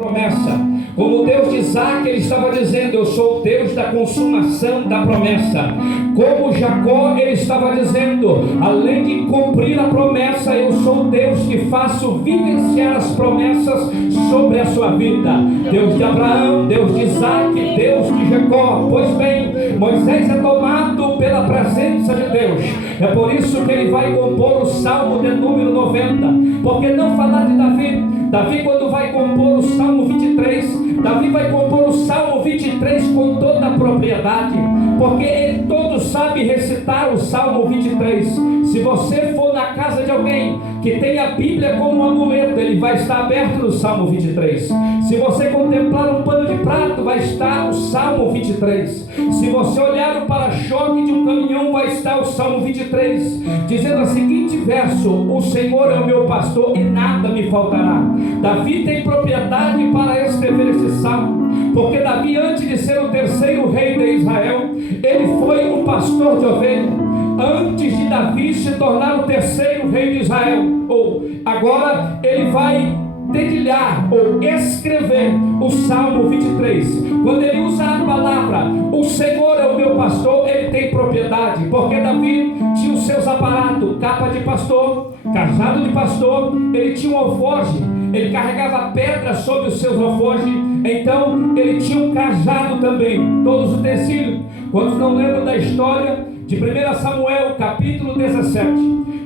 promessa. Como o Deus de Isaac, ele estava dizendo: eu sou o Deus da consumação da promessa. Como Jacó, ele estava dizendo: além de cumprir a promessa, eu sou o Deus que faço vivenciar as promessas sobre a sua vida. Deus de Abraão, Deus de Isaac, Deus de Jacó. Pois bem, Moisés é tomado pela presença de Deus. É por isso que ele vai compor o Salmo de número 90. Porque não falar de Davi? Davi, quando vai compor o Salmo 23, Davi vai compor o Salmo 23 com toda a propriedade, porque ele todo sabe recitar o Salmo 23. Se você for na casa de alguém que tem a Bíblia como um amuleto, ele vai estar aberto no Salmo 23. Se você contemplar um pano de prato, vai estar o Salmo 23. Se você olhar o para-choque de um caminhão, vai estar o Salmo 23, dizendo o seguinte verso: o Senhor é o meu pastor e nada me faltará. Davi tem propriedade para escrever esse salmo, porque Davi, antes de ser o terceiro rei de Israel, ele foi um pastor de ovelha. Antes de Davi se tornar o terceiro rei de Israel, agora ele vai dedilhar ou escrever o Salmo 23. Quando ele usa a palavra o Senhor é o meu pastor, ele tem propriedade, porque Davi tinha os seus aparatos: capa de pastor, cajado de pastor, ele tinha um alforje, ele carregava pedra sobre os seus alforjes, então ele tinha um cajado também, todos os utensílios. Quantos não lembram da história de 1 Samuel capítulo 17,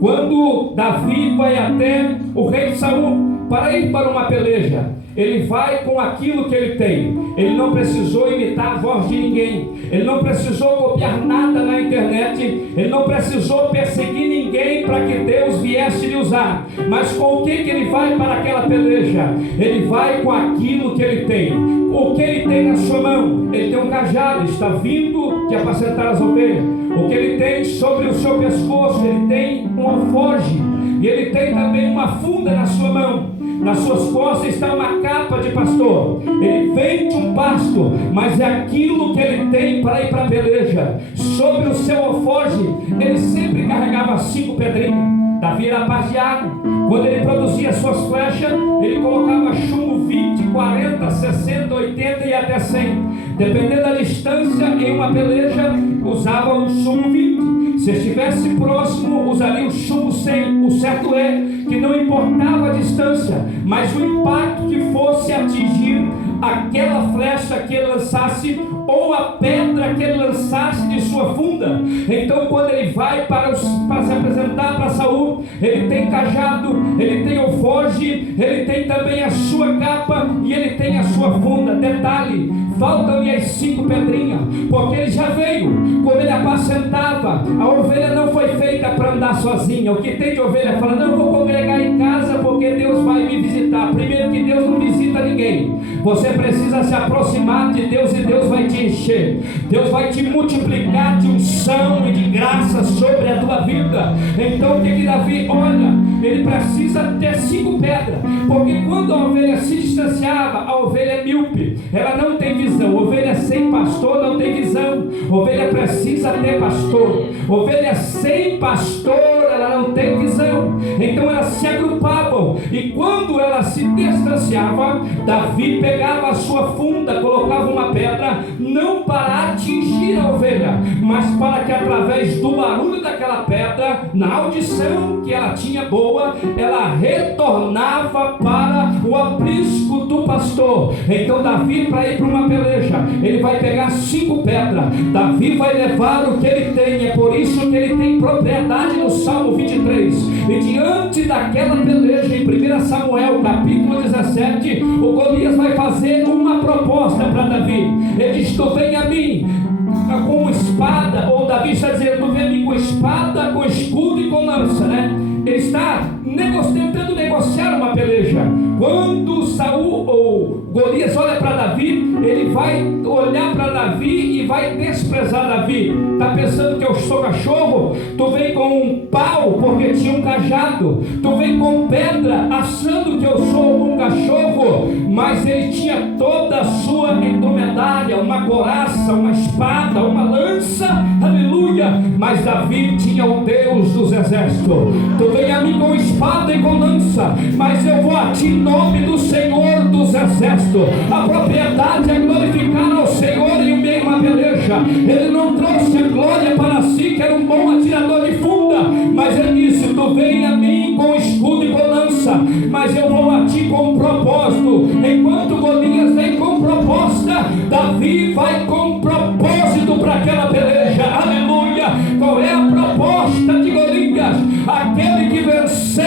quando Davi vai até o rei Saul para ir para uma peleja? Ele vai com aquilo que ele tem. Ele não precisou imitar a voz de ninguém, ele não precisou copiar nada na internet, ele não precisou perseguir ninguém para que Deus viesse lhe usar. Mas com o que ele vai para aquela peleja? Ele vai com aquilo que ele tem. O que ele tem na sua mão? Ele tem um cajado, está vindo de apacentar as ovelhas. O que ele tem sobre o seu pescoço? Ele tem um alforje, e ele tem também uma funda na sua mão. Nas suas costas está uma capa de pastor. Ele vem de um pasto, mas é aquilo que ele tem para ir para a peleja. Sobre o seu alforje, ele sempre carregava 5 pedrinhas. Davi era pagiado. Quando ele produzia suas flechas, ele colocava chumbo 20, 40, 60, 80 e até 100. Dependendo da distância, em uma peleja, usava um chumbo 20. Se estivesse próximo, usaria o chumbo 100. O certo é que não importava a distância, mas o impacto que fosse atingir aquela flecha que ele lançasse, ou a pedra que ele lançasse de sua funda. Então, quando ele vai para se apresentar para Saul, ele tem cajado, ele tem alforje, ele tem também a sua capa e ele tem a sua funda. Detalhe: faltam-lhe as 5 pedrinhas, porque ele já veio. Quando ele apacentava, a ovelha não foi feita para andar sozinha. O que tem de ovelha fala: não, eu vou congregar em casa porque Deus vai me visitar. Primeiro que Deus não visita ninguém. Você precisa se aproximar de Deus e Deus vai te encher. Deus vai te multiplicar de unção e de graça sobre a tua vida. Então o que Davi olha? Ele precisa ter 5 pedras, porque quando a ovelha se distanciava, a ovelha é míope, ela não tem visão. Ovelha sem pastor não tem visão. Ovelha precisa ter pastor. Ovelha sem pastor, ela não tem visão. Então elas se agrupavam, e quando ela se distanciava, Davi pegava a sua funda, colocava uma pedra, não para atingir a ovelha, mas para que através do barulho daquela pedra, na audição que ela tinha boa, ela retornava para o aprisco do pastor. Então Davi, para ir para uma peleja, ele vai pegar 5 pedras. Davi vai levar o que ele tem. É por isso que ele tem propriedade no Salmo 23. E diante daquela peleja, em 1 Samuel capítulo 17, o Golias vai fazer uma proposta para Davi. Ele diz: tu vem a mim com espada, ou Davi está dizendo: tu vem a mim com espada, com escudo e com lança, né? Ele está tentando negociar uma peleja. Quando Saul ou Golias olha para Davi, Davi, ele vai olhar para Davi e vai desprezar Davi. Está pensando que eu sou cachorro? Tu vem com um pau porque tinha um cajado, tu vem com pedra achando que eu sou um cachorro, mas ele tinha toda a sua indumentária, uma coraça, uma espada, uma lança, aleluia. Mas Davi tinha o Deus dos exércitos. Tu vem a mim com espada e com lança, mas eu vou a ti em nome do Senhor dos exércitos. A propriedade é glorificar ao Senhor em meio a uma peleja. Ele não trouxe a glória para si, que era um bom atirador de funda, mas ele disse: tu vem a mim com escudo e com lança, mas eu vou a ti com propósito. Enquanto Golias vem com proposta, Davi vai com propósito para aquela peleja, aleluia. Qual é a proposta de Golias? Aquele que vencer,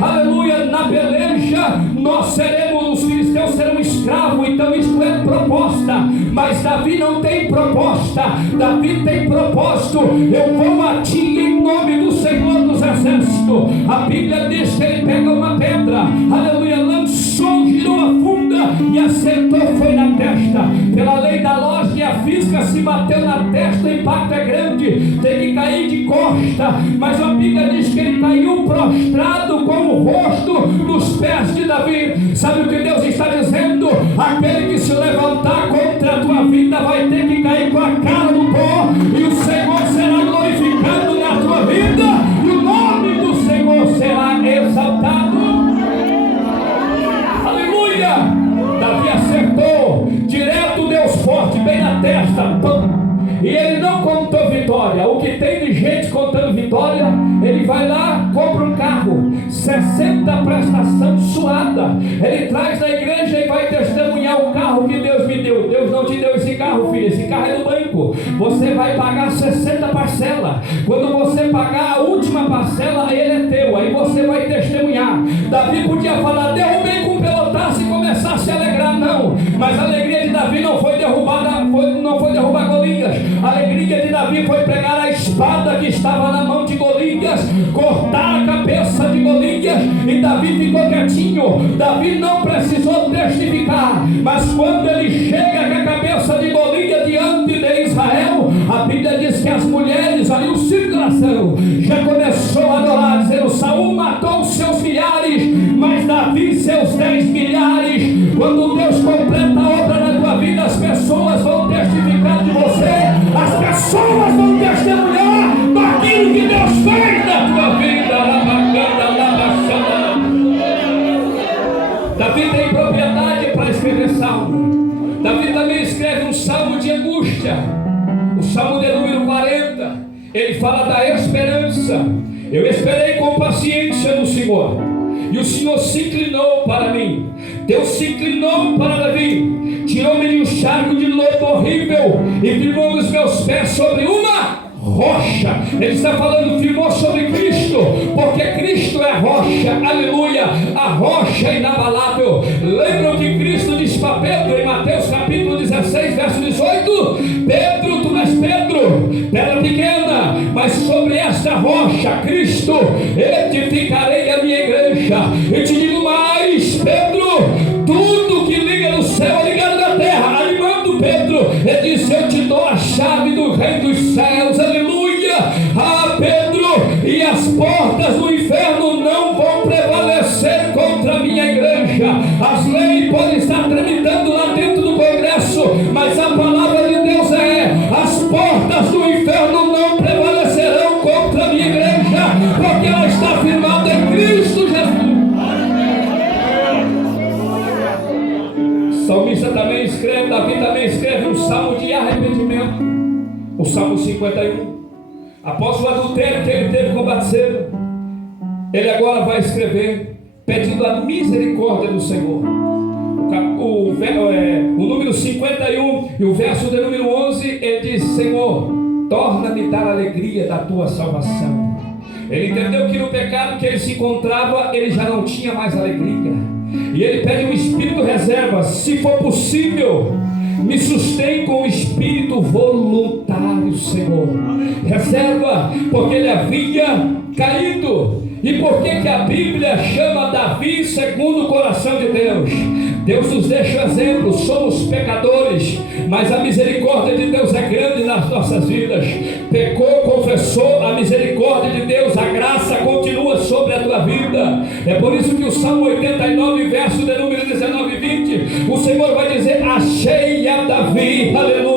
aleluia, na peleja, nós seremos, os filisteus serão escravos. Então isto é proposta, mas Davi não tem proposta, Davi tem propósito. Eu vou a ti em nome do Senhor dos exércitos. A Bíblia diz que ele pega uma pedra, aleluia, lançou, girou a funda e acertou, foi na testa. Pela lei da lógica e a física, se bateu na testa, o impacto é grande, tem que cair de costa, mas a Bíblia diz que ele caiu prostrado com o rosto nos pés de Davi. Sabe o que Deus está dizendo? Aquele que se levantar contra a tua vida vai ter que cair com a cara no pó, e o Senhor será glorificado na tua vida, e o nome do Senhor será exaltado. Aleluia! Davi acertou, direto Deus forte, bem na testa, pum. E ele não contou vitória. O que tem de gente contando vitória, ele vai lá, compra um carro, 60 prestação suada, ele traz na igreja e vai testemunhar o carro que Deus me deu. Deus não te deu esse carro, filho, esse carro é do banco, você vai pagar 60 parcelas. Quando você pagar a última parcela, ele é teu, aí você vai testemunhar. Davi podia falar: derrubei com um pelotaço e começar a se alegrar. Não, mas a alegria de Davi não foi derrubar Golias. A alegria de Davi foi pegar a espada que estava na mão de Golias, cortar a cabeça de Golias, e Davi ficou quietinho. Davi não precisou testificar, mas quando ele chega com a cabeça de Golias diante de Israel, a Bíblia diz que as mulheres ali, o circulação, já começou a adorar, dizendo: Saul matou os seus milhares, mas Davi seus 10 milhares. Quando Deus completa a obra na tua vida, as pessoas vão testificar de você, as pessoas vão testemunhar daquilo que Deus fez na tua vida. Davi tem propriedade para escrever salmo. Davi também escreve um salmo de angústia, o salmo de número 40. Ele fala da esperança. Eu esperei com paciência no Senhor, e o Senhor se inclinou para mim. Deus se inclinou para Davi, tirou-me de um charco de lodo horrível e firmou os meus pés sobre uma rocha. Ele está falando, firmou sobre Cristo, porque Cristo é a rocha, aleluia, a rocha inabalável. Lembram que Cristo disse para Pedro em Mateus capítulo 16, verso 18: Pedro, tu és Pedro, pedra pequena, mas sobre esta rocha, Cristo, edificarei a minha igreja. Eu te digo mais, Pedro, tudo que liga no céu é ligado na terra. Animando Pedro, ele disse: eu te dou a chave do reino dos céus, aleluia. Ah, Pedro, e as portas do inferno não vão prevalecer contra a minha igreja. As leis podem estar tramitando lá dentro do Congresso, mas a palavra de Deus é: as portas do inferno não prevalecerão contra a minha igreja, porque ela está firmada em Cristo Jesus. O salmista também escreve, Davi também escreve um salmo de arrependimento, o salmo 51. Após o adultério que ele teve com Batseba, ele agora vai escrever pedindo a misericórdia do Senhor. O número 51 e o verso de número 11, ele diz: Senhor, torna-me dar alegria da tua salvação. Ele entendeu que no pecado que ele se encontrava, ele já não tinha mais alegria, e ele pede um espírito reserva: se for possível, me sustém com o espírito voluntário, Senhor. Reserva, porque ele havia caído. E por que a Bíblia chama Davi segundo o coração de Deus? Deus nos deixa o exemplo, somos pecadores, mas a misericórdia de Deus é grande nas nossas vidas. Pecou, confessou, a misericórdia de Deus, a graça continua sobre a tua vida. É por isso que o Salmo 89, verso de número 19 e 20, o Senhor vai dizer: achei a Davi, aleluia,